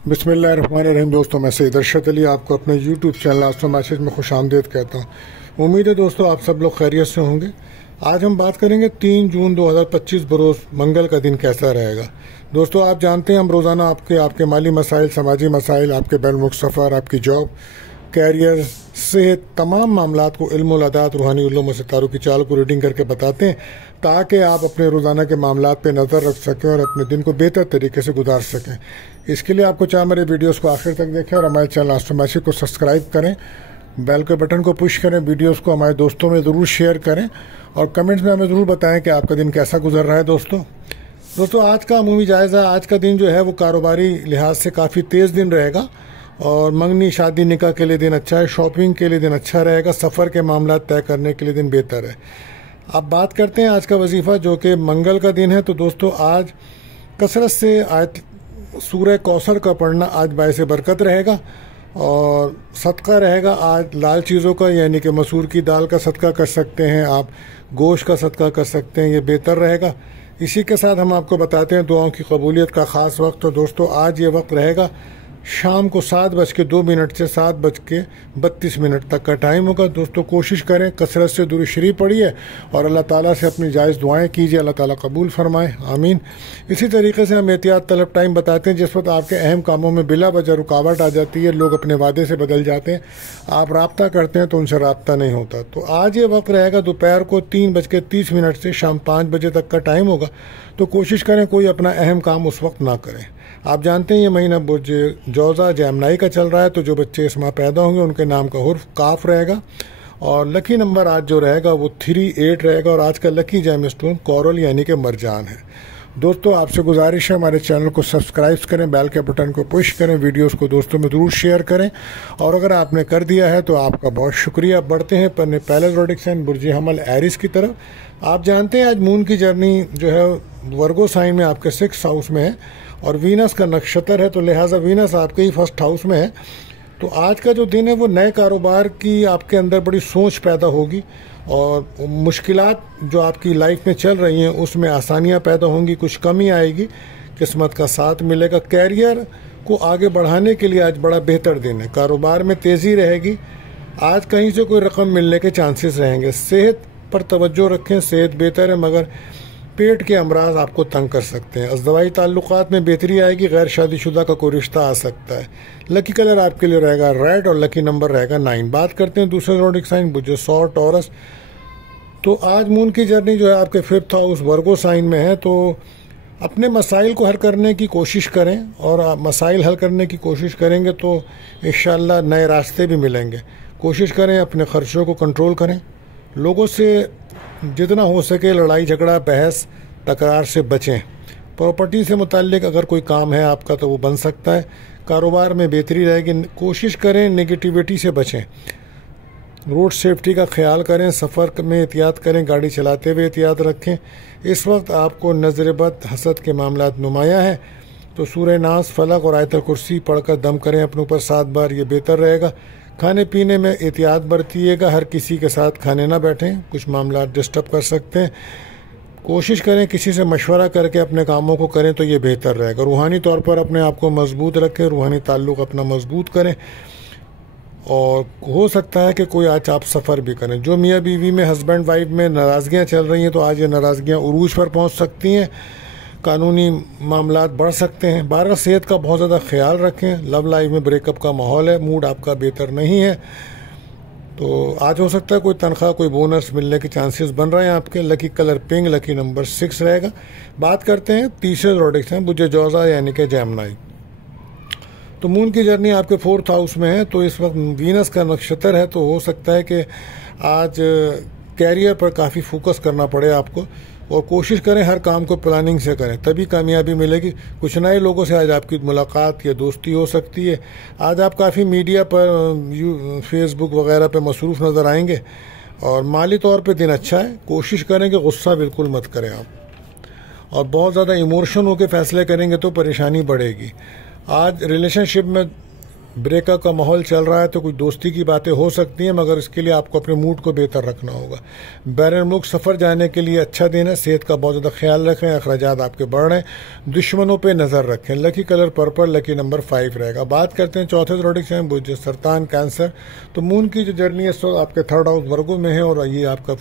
बिस्मिल्लाहिर्रहमानिर्रहीम। दोस्तों, मैं सईद अरशद अली आपको अपने यूट्यूब चैनल आस्था मैसेज में खुशामदीद कहता हूँ। उम्मीद है दोस्तों आप सब लोग खैरियत से होंगे। आज हम बात करेंगे 3 जून 2025 बरोज़ मंगल का दिन कैसा रहेगा। दोस्तों, आप जानते हैं हम रोज़ाना आपके माली मसाइल, समाजी मसाइल, आपके बैनुमुल्क सफ़र, आपकी जॉब, कैरियर, सेहत, तमाम मामलात को इल्म अदात, रूहानी उलूम और सितारों की चाल को रीडिंग करके बताते हैं ताकि आप अपने रोज़ाना के मामलात पे नज़र रख सकें और अपने दिन को बेहतर तरीके से गुजार सकें। इसके लिए आपको चाहे मेरे वीडियोस को आखिर तक देखें और हमारे चैनल आस्था मैसेज को सब्सक्राइब करें, बेल के बटन को पुश करें, वीडियोस को हमारे दोस्तों में ज़रूर शेयर करें और कमेंट्स में हमें ज़रूर बताएं कि आपका दिन कैसा गुजर रहा है। दोस्तों आज का अमूमी जायज़ा, आज का दिन जो है वो कारोबारी लिहाज से काफ़ी तेज़ दिन रहेगा और मंगनी, शादी, निकाह के लिए दिन अच्छा है, शॉपिंग के लिए दिन अच्छा रहेगा, सफ़र के मामला तय करने के लिए दिन बेहतर है। अब बात करते हैं आज का वजीफ़ा जो कि मंगल का दिन है। तो दोस्तों आज कसरत से आयत सूरह कौसर का पढ़ना आज बायसे बरकत रहेगा और सदका रहेगा आज लाल चीज़ों का, यानी कि मसूर की दाल का सदका कर सकते हैं आप, गोश्त का सदका कर सकते हैं, ये बेहतर रहेगा। इसी के साथ हम आपको बताते हैं दुआओं की कबूलियत का ख़ास वक्त। तो दोस्तों आज ये वक्त रहेगा शाम को 7:02 से 7:32 तक का टाइम होगा। दोस्तों कोशिश करें कसरत से दुरूद शरीफ पढ़िए और अल्लाह ताला से अपनी जायज़ दुआएं कीजिए, अल्लाह ताला कबूल फरमाए, आमीन। इसी तरीके से हम एहतियात तलब टाइम बताते हैं जिस वक्त आपके अहम कामों में बिला वजह रुकावट आ जाती है, लोग अपने वादे से बदल जाते हैं, आप राब्ता करते हैं तो उनसे राब्ता नहीं होता। तो आज ये वक्त रहेगा दोपहर को 3:30 से शाम 5 बजे तक का टाइम होगा। तो कोशिश करें कोई अपना अहम काम उस वक्त ना करें। आप जानते हैं ये महीना बुर्ज जौज़ा जैमनाई का चल रहा है, तो जो बच्चे इस माह पैदा होंगे उनके नाम का हुर्फ काफ रहेगा और लकी नंबर आज जो रहेगा वो 38 रहेगा और आज का लकी जैम स्टोन कोरल यानी कि मरजान है। दोस्तों आपसे गुजारिश है हमारे चैनल को सब्सक्राइब करें, बेल के बटन को पुश करें, वीडियोस को दोस्तों में ज़रूर शेयर करें और अगर आपने कर दिया है तो आपका बहुत शुक्रिया। बढ़ते हैं अपने पहले प्रोडिक्शन बुर्ज हमल एरिस की तरफ। आप जानते हैं आज मून की जर्नी जो है वर्गो साइन में आपके 6th हाउस में है और वीनस का नक्षत्र है, तो लिहाजा वीनस आपके ही 1st हाउस में है। तो आज का जो दिन है वो नए कारोबार की आपके अंदर बड़ी सोच पैदा होगी और मुश्किलात जो आपकी लाइफ में चल रही हैं उसमें आसानियां पैदा होंगी, कुछ कमी आएगी, किस्मत का साथ मिलेगा। कैरियर को आगे बढ़ाने के लिए आज बड़ा बेहतर दिन है, कारोबार में तेज़ी रहेगी, आज कहीं से कोई रकम मिलने के चांसेस रहेंगे। सेहत पर तवज्जो रखें, सेहत बेहतर है मगर पेट के अमराज आपको तंग कर सकते हैं। अज़दवाई ताल्लुकात में बेहतरी आएगी, गैर शादीशुदा का कोई रिश्ता आ सकता है। लकी कलर आपके लिए रहेगा रेड और लकी नंबर रहेगा 9। बात करते हैं दूसरे ज़ोडिक साइन बुर्ज सौर टॉरस। तो आज मून की जर्नी जो है आपके 5th हाउस वर्गो साइन में है, तो अपने मसाइल को हल करने की कोशिश करें और मसाइल हल करने की कोशिश करेंगे तो इंशाअल्लाह नए रास्ते भी मिलेंगे। कोशिश करें अपने ख़र्चों को कंट्रोल करें, लोगों से जितना हो सके लड़ाई झगड़ा बहस तकरार से बचें। प्रॉपर्टी से मुताल्लिक अगर कोई काम है आपका तो वो बन सकता है। कारोबार में बेहतरी रहेगी, कोशिश करें नेगेटिविटी से बचें, रोड सेफ्टी का ख्याल करें, सफ़र में एहतियात करें, गाड़ी चलाते हुए एहतियात रखें। इस वक्त आपको नज़र-ए-बद हसद के मामलात नुमाया है, तो सूरह नास, फलक और आयतल कुर्सी पढ़कर दम करें अपने ऊपर 7 बार, ये बेहतर रहेगा। खाने पीने में एहतियात बरतिएगा, हर किसी के साथ खाने ना बैठें, कुछ मामला डिस्टर्ब कर सकते हैं। कोशिश करें किसी से मशवरा करके अपने कामों को करें तो ये बेहतर रहेगा। रूहानी तौर पर अपने आप को मजबूत रखें, रूहानी ताल्लुक़ अपना मजबूत करें और हो सकता है कि कोई आज आप सफ़र भी करें। जो मियाँ बीवी में, हस्बैंड वाइफ में नाराज़गियाँ चल रही हैं तो आज ये नाराज़गियाँ उरूज पर पहुँच सकती हैं, कानूनी मामलात बढ़ सकते हैं। 12 सेहत का बहुत ज़्यादा ख्याल रखें, लव लाइफ में ब्रेकअप का माहौल है, मूड आपका बेहतर नहीं है, तो आज हो सकता है कोई तनख्वाह, कोई बोनस मिलने के चांसेस बन रहे हैं आपके। Lucky colour pink, lucky number 6 रहेगा। बात करते हैं तीसरे ज़ोडिक हैं बुर्ज जौज़ा यानी कि जैमनाई। तो मून की जर्नी आपके 4th हाउस में है, तो इस वक्त वीनस का नक्षत्र है, तो हो सकता है कि आज कैरियर पर काफ़ी फोकस करना पड़े आपको और कोशिश करें हर काम को प्लानिंग से करें, तभी कामयाबी मिलेगी। कुछ नए लोगों से आज आपकी मुलाकात या दोस्ती हो सकती है। आज आप काफ़ी मीडिया पर, फेसबुक वगैरह पे मसरूफ़ नज़र आएंगे और माली तौर पे दिन अच्छा है। कोशिश करें कि गुस्सा बिल्कुल मत करें आप और बहुत ज़्यादा इमोशन होकर फैसले करेंगे तो परेशानी बढ़ेगी। आज रिलेशनशिप में ब्रेकअप का माहौल चल रहा है तो कुछ दोस्ती की बातें हो सकती हैं, मगर इसके लिए आपको अपने मूड को बेहतर रखना होगा। बैरन मुल्क सफ़र जाने के लिए अच्छा दिन है। सेहत का बहुत ज़्यादा ख्याल रखें, अखराजात आपके बढ़ रहे हैं। दुश्मनों पे नज़र रखें। Lucky colour purple, lucky number 5 रहेगा। बात करते हैं चौथे ज़ोडिक साइन बुझ सरतान कैंसर। तो मून की जो जर्नी है सो आपके 3rd हाउस वर्गो में है और ये आपका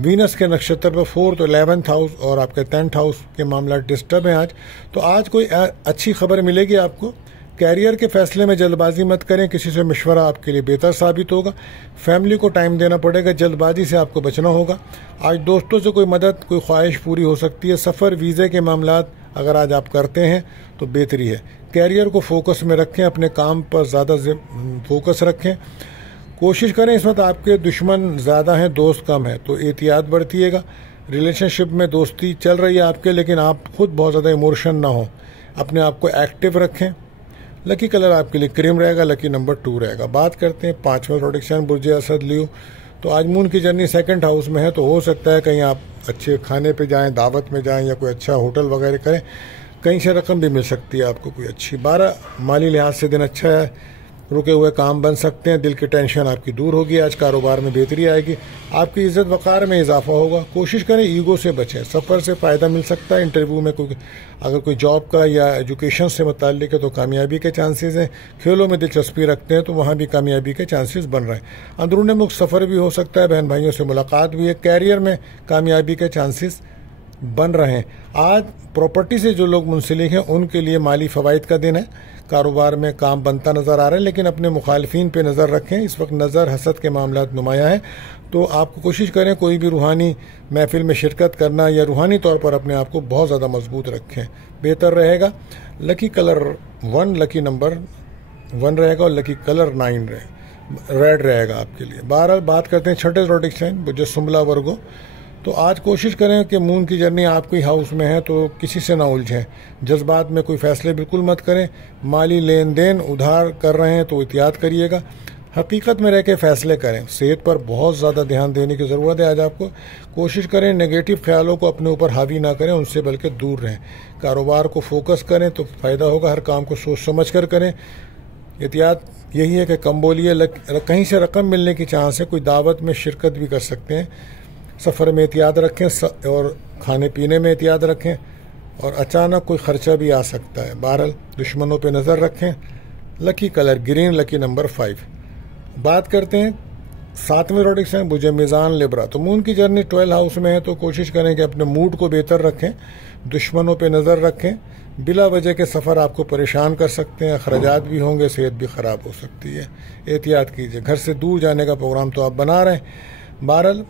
वीनस के नक्षत्र पर 4th और 11th हाउस और आपके 10th हाउस के मामला डिस्टर्ब हैं आज। तो आज कोई अच्छी खबर मिलेगी आपको। कैरियर के फैसले में जल्दबाजी मत करें, किसी से मशवरा आपके लिए बेहतर साबित होगा। फैमिली को टाइम देना पड़ेगा, जल्दबाजी से आपको बचना होगा। आज दोस्तों से कोई मदद, कोई ख्वाहिश पूरी हो सकती है। सफ़र, वीज़े के मामलात अगर आज आप करते हैं तो बेहतरी है। कैरियर को फोकस में रखें, अपने काम पर ज़्यादा फोकस रखें। कोशिश करें, इस वक्त आपके दुश्मन ज़्यादा हैं, दोस्त कम है, तो एहतियात बरतिएगा। रिलेशनशिप में दोस्ती चल रही है आपके, लेकिन आप खुद बहुत ज़्यादा इमोशन ना हो, अपने आप को एक्टिव रखें। लकी कलर आपके लिए क्रीम रहेगा, लकी नंबर 2 रहेगा। बात करते हैं 5वां प्रोडिक्शन बुर्ज असद लियो। तो आज मून की जर्नी 2nd हाउस में है, तो हो सकता है कहीं आप अच्छे खाने पे जाएं, दावत में जाएं या कोई अच्छा होटल वगैरह करें। कहीं से रकम भी मिल सकती है आपको कोई अच्छी। 12 माली लिहाज से दिन अच्छा है। रुके हुए काम बन सकते हैं। दिल की टेंशन आपकी दूर होगी। आज कारोबार में बेहतरी आएगी। आपकी इज्जत वक़ार में इजाफा होगा। कोशिश करें ईगो से बचें। सफ़र से फ़ायदा मिल सकता है। इंटरव्यू में कोई अगर कोई जॉब का या एजुकेशन से मुताल्लिक है तो कामयाबी के चांसेस हैं। खेलों में दिलचस्पी रखते हैं तो वहाँ भी कामयाबी के चांसेस बन रहे हैं। अंदरूनी मुल्क सफ़र भी हो सकता है। बहन भाइयों से मुलाकात भी है। कैरियर में कामयाबी के चांसेस बन रहे हैं। आज प्रॉपर्टी से जो लोग मुंसलिक हैं उनके लिए माली फ़वाइद का दिन है। कारोबार में काम बनता नज़र आ रहा है, लेकिन अपने मुखालफिन पे नज़र रखें। इस वक्त नज़र हसद के मामलात नुमाया है, तो आपको कोशिश करें कोई भी रूहानी महफिल में शिरकत करना या रूहानी तौर पर अपने आप को बहुत ज़्यादा मजबूत रखें, बेहतर रहेगा। लकी कलर 1, लकी नंबर 1 रहेगा और लकी कलर 9 रेड रहेगा आपके लिए। 12 बात करते हैं 6ठे ज़ोडिक साइन बुझ सुमला वर्गो। तो आज कोशिश करें कि मून की जर्नी आपके हाउस में है तो किसी से ना उलझें। जज्बात में कोई फैसले बिल्कुल मत करें। माली लेन देन उधार कर रहे हैं तो एहतियात करिएगा। हकीकत में रह के फैसले करें। सेहत पर बहुत ज़्यादा ध्यान देने की ज़रूरत है आज आपको। कोशिश करें नेगेटिव ख्यालों को अपने ऊपर हावी ना करें, उनसे बल्कि दूर रहें। कारोबार को फोकस करें तो फ़ायदा होगा। हर काम को सोच समझ कर करें। एहतियात यही है कि कम बोलिए। कहीं से रकम मिलने की चांस है। कोई दावत में शिरकत भी कर सकते हैं। सफ़र में एहतियात रखें और खाने पीने में एहतियात रखें और अचानक कोई ख़र्चा भी आ सकता है। बहरहाल दुश्मनों पे नज़र रखें। Lucky colour green, lucky number 5। बात करते हैं 7वें ज़ोडिक साइन बुझ मीज़ान लिब्रा। तो मून की जर्नी 12 हाउस में है, तो कोशिश करें कि अपने मूड को बेहतर रखें। दुश्मनों पे नज़र रखें। बिला वजह के सफ़र आपको परेशान कर सकते हैं। अखराजात भी होंगे, सेहत भी ख़राब हो सकती है। एहतियात कीजिए। घर से दूर जाने का प्रोग्राम तो आप बना रहे हैं। बहरहाल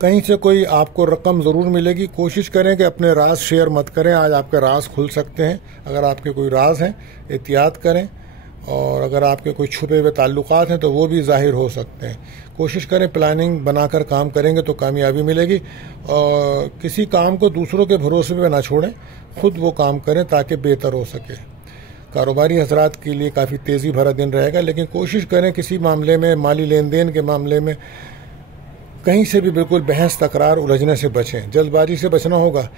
कहीं से कोई आपको रकम ज़रूर मिलेगी। कोशिश करें कि अपने राज शेयर मत करें। आज आपके राज खुल सकते हैं। अगर आपके कोई राज हैं एहतियात करें, और अगर आपके कोई छुपे हुए ताल्लुकात हैं तो वो भी ज़ाहिर हो सकते हैं। कोशिश करें प्लानिंग बनाकर काम करेंगे तो कामयाबी मिलेगी। और किसी काम को दूसरों के भरोसे पे ना छोड़ें, खुद वो काम करें ताकि बेहतर हो सके। कारोबारी हजरात के लिए काफ़ी तेज़ी भरा दिन रहेगा, लेकिन कोशिश करें किसी मामले में, माली लेन देन के मामले में कहीं से भी बिल्कुल बहस तकरार उलझने से बचें। जल्दबाजी से बचना होगा।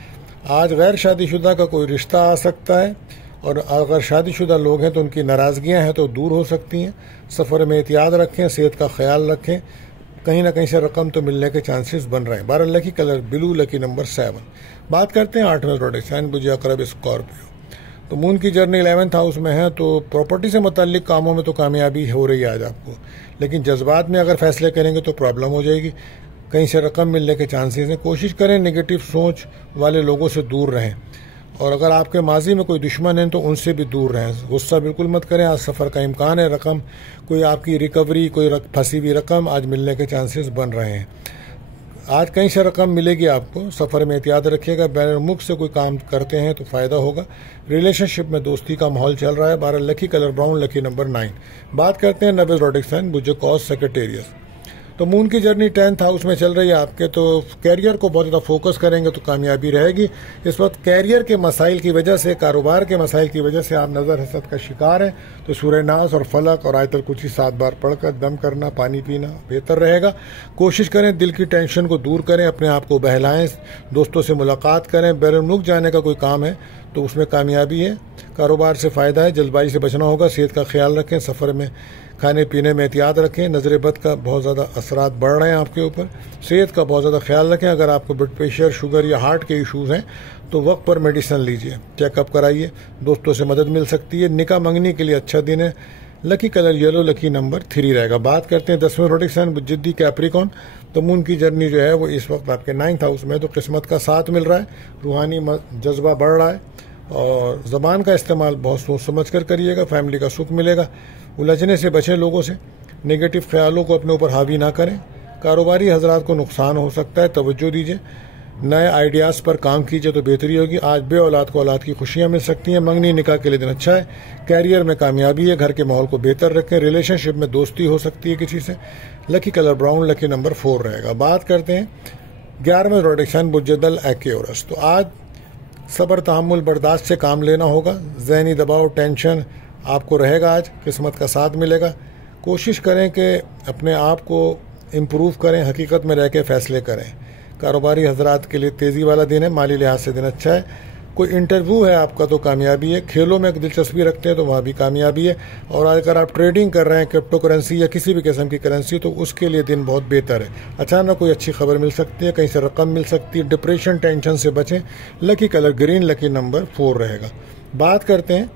आज गैर शादीशुदा का कोई रिश्ता आ सकता है, और अगर शादीशुदा लोग हैं तो उनकी नाराज़गियाँ हैं तो दूर हो सकती हैं। सफ़र में एहतियात रखें, सेहत का ख्याल रखें। कहीं ना कहीं से रकम तो मिलने के चांसेस बन रहे हैं। 12 lucky colour blue, lucky number 7। बात करते हैं 8वें ज़ोडिक साइन बुझ अक़रब स्कॉर्पियो। तो मून की जर्नी 11th हाउस में है, तो प्रॉपर्टी से मुताल्लिक कामों में तो कामयाबी हो रही है आज आपको, लेकिन जज्बात में अगर फैसले करेंगे तो प्रॉब्लम हो जाएगी। कहीं से रकम मिलने के चांसेस हैं। कोशिश करें नेगेटिव सोच वाले लोगों से दूर रहें, और अगर आपके माजी में कोई दुश्मन है तो उनसे भी दूर रहें। गुस्सा बिल्कुल मत करें। आज सफ़र का इम्कान है। रकम कोई आपकी रिकवरी, कोई फंसी हुई रकम आज मिलने के चांसेस बन रहे हैं। आज कहीं से रकम मिलेगी आपको। सफ़र में एहतियात रखिएगा। बैरन मुल्क से कोई काम करते हैं तो फ़ायदा होगा। रिलेशनशिप में दोस्ती का माहौल चल रहा है। 12 lucky colour brown, lucky number 9। बात करते हैं 90 ज़ोडिक साइन बुझ कॉस सेक्रेटेरियस। तो मून की जर्नी 10th हाउस में चल रही है आपके, तो कैरियर को बहुत ज़्यादा फोकस करेंगे तो कामयाबी रहेगी। इस वक्त कैरियर के मसाइल की वजह से, कारोबार के मसाइल की वजह से आप नज़र हसद का शिकार हैं, तो सूरह नास और फलक और आयतल कुर्सी 7 बार पढ़कर दम करना, पानी पीना बेहतर रहेगा। कोशिश करें दिल की टेंशन को दूर करें, अपने आप को बहलाएं, दोस्तों से मुलाकात करें। बैरून मुल्क जाने का कोई काम है तो उसमें कामयाबी है, कारोबार से फ़ायदा है। जल्दबाजी से बचना होगा, सेहत का ख्याल रखें, सफ़र में खाने पीने में एहतियात रखें। नज़र बद का बहुत ज़्यादा असरात बढ़ रहे हैं आपके ऊपर, सेहत का बहुत ज़्यादा ख्याल रखें। अगर आपको ब्लड प्रेशर, शुगर या हार्ट के इशूज़ हैं तो वक्त पर मेडिसिन लीजिए, चेकअप कराइए, दोस्तों से मदद मिल सकती है। निकाह मंगनी के लिए अच्छा दिन है। Lucky colour yellow, lucky number 3 रहेगा। बात करते हैं 10वें रोटेशन जिद्दी कैप्रिकॉन। तो मून की जर्नी जो है वो इस वक्त आपके 9th हाउस में, तो किस्मत का साथ मिल रहा है, रूहानी जज्बा बढ़ रहा है और ज़बान का इस्तेमाल बहुत सोच समझ कर करिएगा, फैमिली का सुख मिलेगा। उलझने से बचें लोगों से, नेगेटिव ख्यालों को अपने ऊपर हावी ना करें। कारोबारी हजरात को नुकसान हो सकता है, तवज्जो दीजिए। नए आइडियाज़ पर काम कीजिए तो बेहतरी होगी। आज बे औलाद को औलाद की खुशियां मिल सकती हैं। मंगनी निकाह के लिए दिन अच्छा है। कैरियर में कामयाबी है। घर के माहौल को बेहतर रखें। रिलेशनशिप में दोस्ती हो सकती है किसी से। Lucky colour brown, lucky number 4 रहेगा। बात करते हैं 11वें रोटेशन बुजदल एक्योरस। तो आज सब्र, तहम्मुल, बर्दाश्त से काम लेना होगा। ज़हनी दबाव, टेंशन आपको रहेगा। आज किस्मत का साथ मिलेगा। कोशिश करें कि अपने आप को इम्प्रूव करें, हकीकत में रह के फैसले करें। कारोबारी हजरात के लिए तेज़ी वाला दिन है। माली लिहाज से दिन अच्छा है। कोई इंटरव्यू है आपका तो कामयाबी है। खेलों में दिलचस्पी रखते हैं तो वहाँ भी कामयाबी है। और अगर आप ट्रेडिंग कर रहे हैं, क्रिप्टो करेंसी या किसी भी किस्म की करेंसी, तो उसके लिए दिन बहुत बेहतर है। अचानक कोई अच्छी खबर मिल सकती है, कहीं से रकम मिल सकती है। डिप्रेशन, टेंशन से बचें। Lucky colour green, lucky number 4 रहेगा। बात करते हैं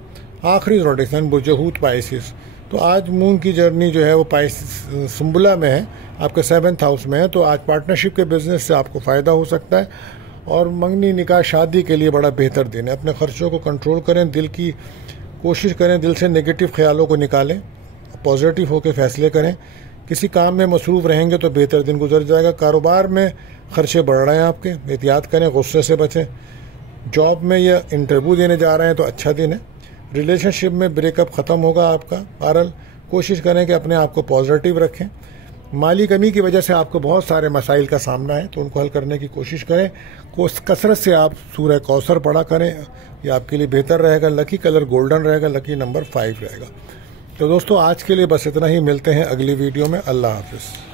आखिरी रोटेशन बुजहूत पाइसिस। तो आज मून की जर्नी जो है वो पाइसिस सुंबुला में है, आपके 7th हाउस में है। तो आज पार्टनरशिप के बिजनेस से आपको फ़ायदा हो सकता है। और मंगनी, निकाह, शादी के लिए बड़ा बेहतर दिन है। अपने खर्चों को कंट्रोल करें, दिल की कोशिश करें, दिल से नेगेटिव ख्यालों को निकालें, पॉजिटिव होकर फैसले करें। किसी काम में मसरूफ़ रहेंगे तो बेहतर दिन गुजर जाएगा। कारोबार में खर्चे बढ़ रहे हैं आपके, एहतियात करें, गुस्से से बचें। जॉब में या इंटरव्यू देने जा रहे हैं तो अच्छा दिन है। रिलेशनशिप में ब्रेकअप ख़त्म होगा आपका। बहरहाल कोशिश करें कि अपने आप को पॉजिटिव रखें। माली कमी की वजह से आपको बहुत सारे मसाइल का सामना है, तो उनको हल करने की कोशिश करें। कसरत से आप सूरह कौसर पढ़ा करें, ये आपके लिए बेहतर रहेगा। लकी कलर गोल्डन रहेगा, लकी नंबर 5 रहेगा। तो दोस्तों आज के लिए बस इतना ही। मिलते हैं अगली वीडियो में। अल्लाह हाफिज़।